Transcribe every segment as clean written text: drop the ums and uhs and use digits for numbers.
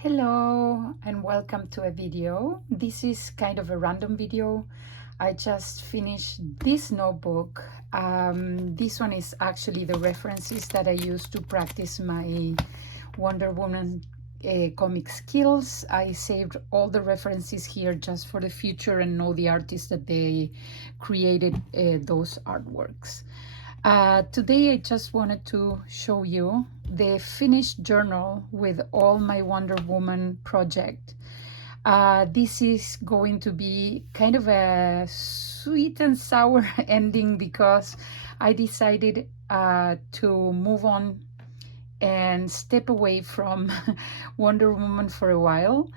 Hello and welcome to a video. This is kind of a random video. I just finished this notebook. This one is actually the references that I use to practice my Wonder Woman comic skills. I saved all the references here just for the future and know the artists that they created those artworks. Today I just wanted to show you the finished journal with all my Wonder Woman project. This is going to be kind of a sweet and sour ending because I decided to move on and step away from Wonder Woman for a while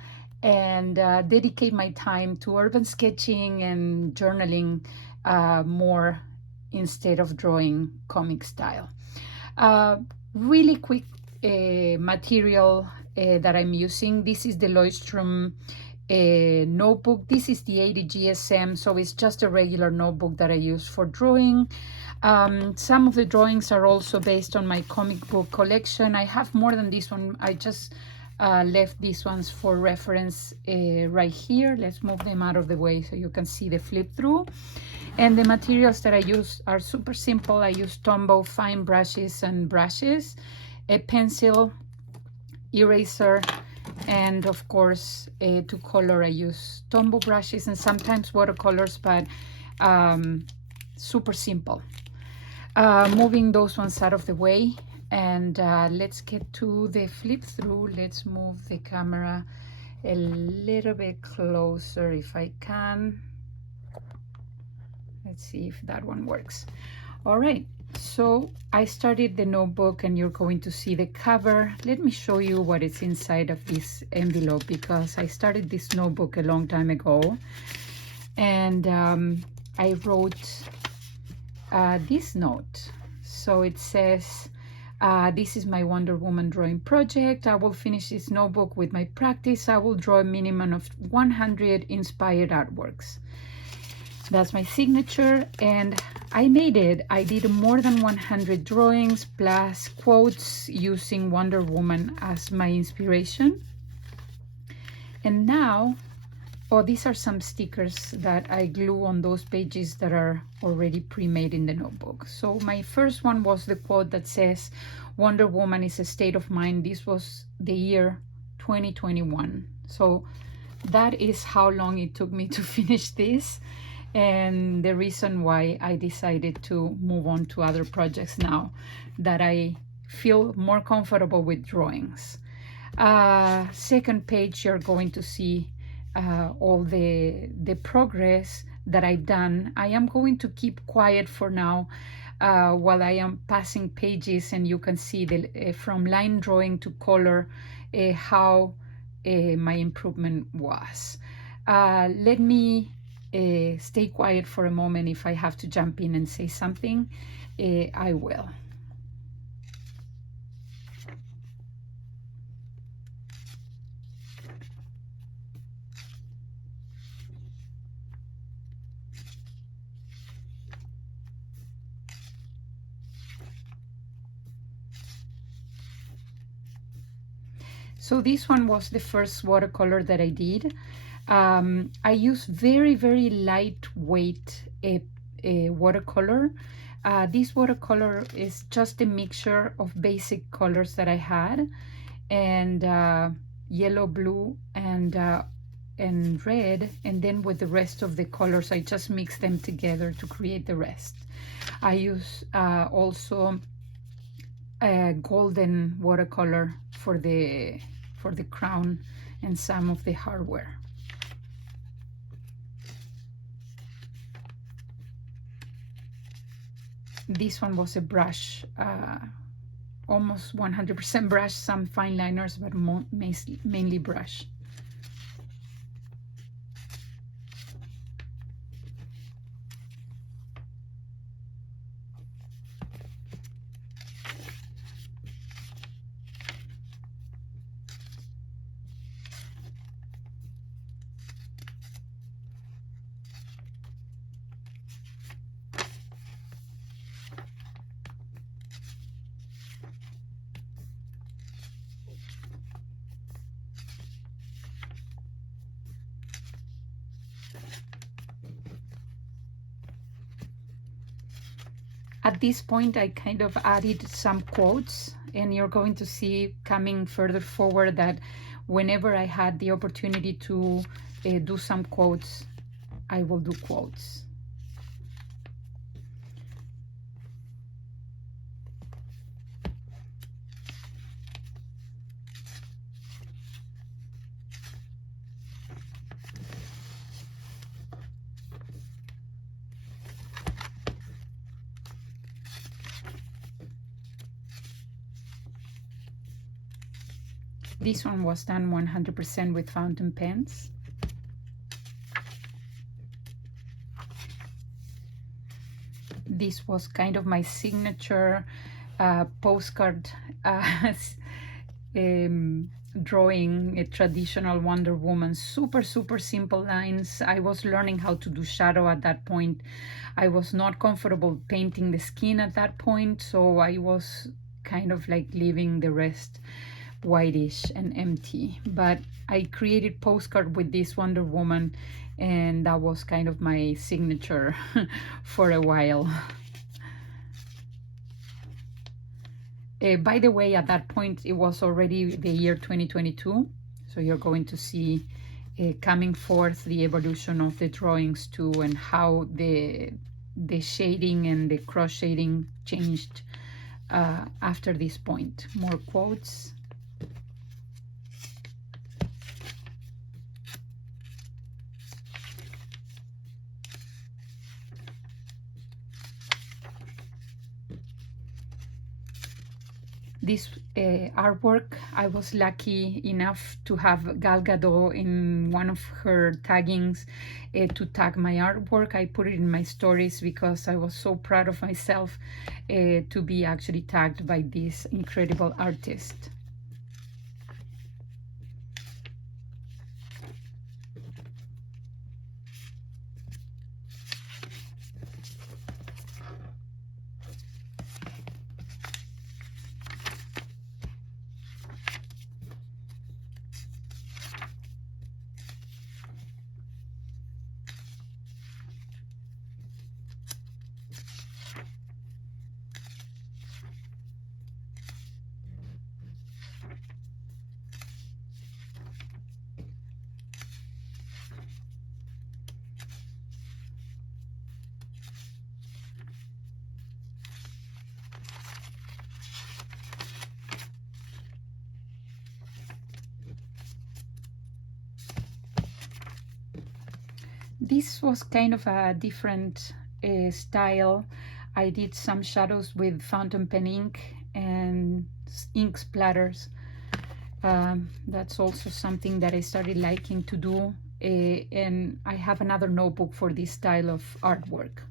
and dedicate my time to urban sketching and journaling more instead of drawing comic style. Really quick material that I'm using. This is the Leuchtturm notebook. This is the 80 GSM, so it's just a regular notebook that I use for drawing. Some of the drawings are also based on my comic book collection. I have more than this one. I just left these ones for reference right here. Let's move them out of the way so you can see the flip through. And the materials that I use are super simple. I use Tombow fine brushes and brushes, a pencil, eraser, and of course to color I use Tombow brushes and sometimes watercolors, but super simple. Moving those ones out of the way, and let's get to the flip through. Let's move the camera a little bit closer if I can. Let's see if that one works. All right, so I started the notebook and you're going to see the cover. Let me show you what is inside of this envelope because I started this notebook a long time ago, and I wrote this note. So it says, this is my Wonder Woman drawing project. I will finish this notebook with my practice. I will draw a minimum of 100 inspired artworks. That's my signature, and I made it. I did more than 100 drawings plus quotes using Wonder Woman as my inspiration. And now, these are some stickers that I glue on those pages that are already pre-made in the notebook. So my first one was the quote that says, Wonder Woman is a state of mind. This was the year 2021. So that is how long it took me to finish this, and the reason why I decided to move on to other projects now that I feel more comfortable with drawings. Second page, you're going to see all the progress that I've done. I am going to keep quiet for now while I am passing pages, and you can see the from line drawing to color how my improvement was. Let me stay quiet for a moment. If I have to jump in and say something, I will. So this one was the first watercolor that I did. I use very, very lightweight watercolor. This watercolor is just a mixture of basic colors that I had, and yellow, blue, and red, and then with the rest of the colors I just mix them together to create the rest. I use also a golden watercolor for the crown and some of the hardware. This one was a brush, almost 100% brush, some fine liners, but mainly brush. At this point, I kind of added some quotes, and you're going to see coming further forward that whenever I had the opportunity to do some quotes, I will do quotes. This one was done 100% with fountain pens. This was kind of my signature postcard drawing a traditional Wonder Woman. Super simple lines. I was learning how to do shadow at that point. I was not comfortable painting the skin at that point, so I was kind of like leaving the rest whitish and empty. But I created postcard with this Wonder Woman, and that was kind of my signature for a while. By the way, at that point, it was already the year 2022. So you're going to see coming forth the evolution of the drawings too, and how the shading and the cross shading changed after this point. More quotes. This artwork, I was lucky enough to have Gal Gadot in one of her taggings to tag my artwork. I put it in my stories because I was so proud of myself to be actually tagged by this incredible artist. This was kind of a different style. I did some shadows with fountain pen ink and ink splatters. That's also something that I started liking to do. And I have another notebook for this style of artwork.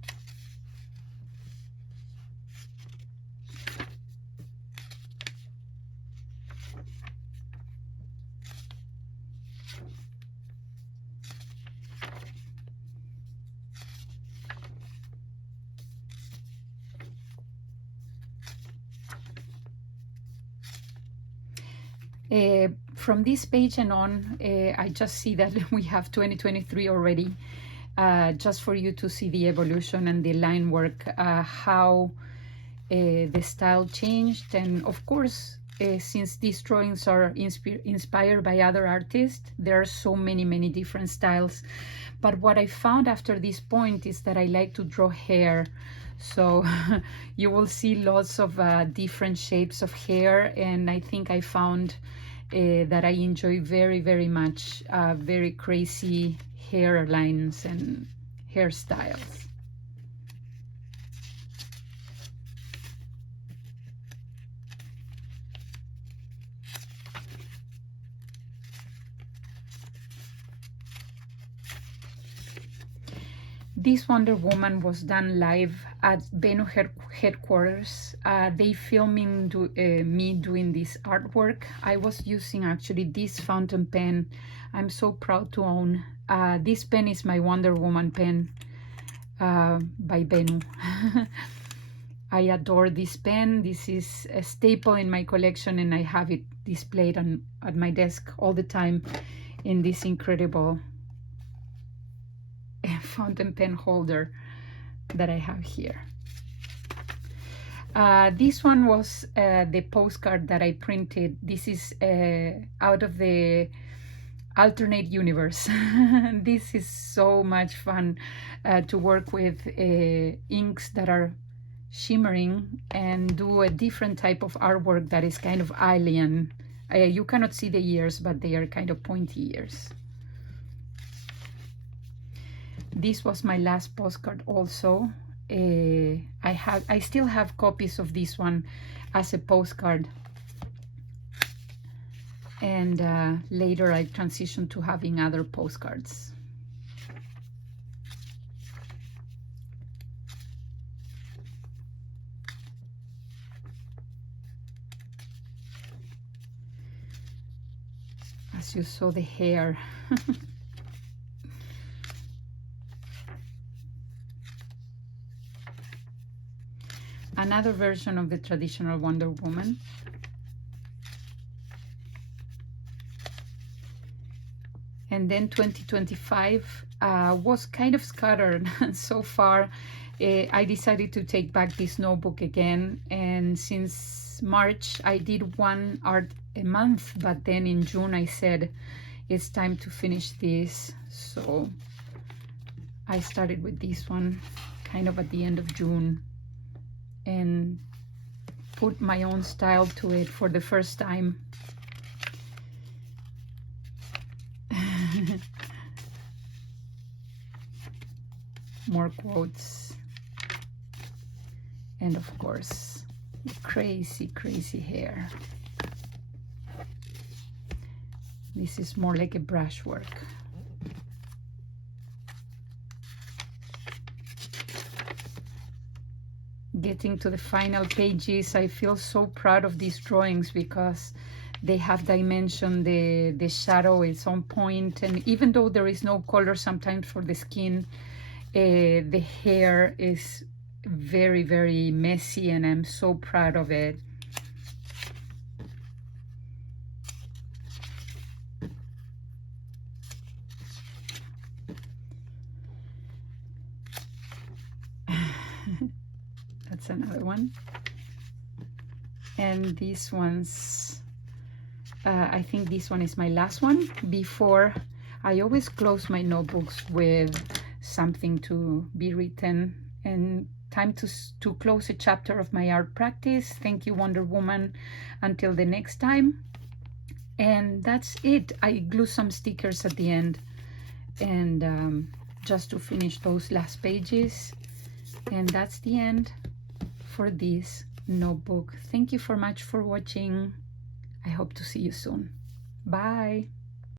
From this page and on, I just see that we have 2023 already, just for you to see the evolution and the line work, how the style changed. And of course, since these drawings are inspired by other artists, there are so many different styles. But what I found after this point is that I like to draw hair. So you will see lots of different shapes of hair, and I think I found that I enjoy very much very crazy hairlines and hairstyles. This Wonder Woman was done live at Benu headquarters. They filming me doing this artwork. I was using actually this fountain pen. I'm so proud to own. This pen is my Wonder Woman pen by Benu. I adore this pen. This is a staple in my collection, and I have it displayed at my desk all the time in this incredible fountain pen holder that I have here. This one was the postcard that I printed. This is out of the alternate universe. This is so much fun to work with inks that are shimmering and do a different type of artwork that is kind of alien. You cannot see the ears, but they are kind of pointy ears. This was my last postcard also. I still have copies of this one as a postcard, and later I transitioned to having other postcards. As you saw, the hair. Another version of the traditional Wonder Woman. And then 2025 was kind of scattered so far. I decided to take back this notebook again, and since March I did one art a month, but then in June I said it's time to finish this, so I started with this one kind of at the end of June and put my own style to it for the first time. More quotes, and of course crazy hair. This is more like a brushwork. Getting to the final pages, I feel so proud of these drawings because they have dimension. The shadow is on point, and even though there is no color sometimes for the skin, the hair is very messy, and I'm so proud of it. That's another one. And these ones, I think this one is my last one. Before, I always close my notebooks with something to be written, and time to close a chapter of my art practice. Thank you, Wonder Woman. Until the next time. And that's it. I glue some stickers at the end, and just to finish those last pages. And that's the end for this notebook. Thank you so much for watching. I hope to see you soon. Bye.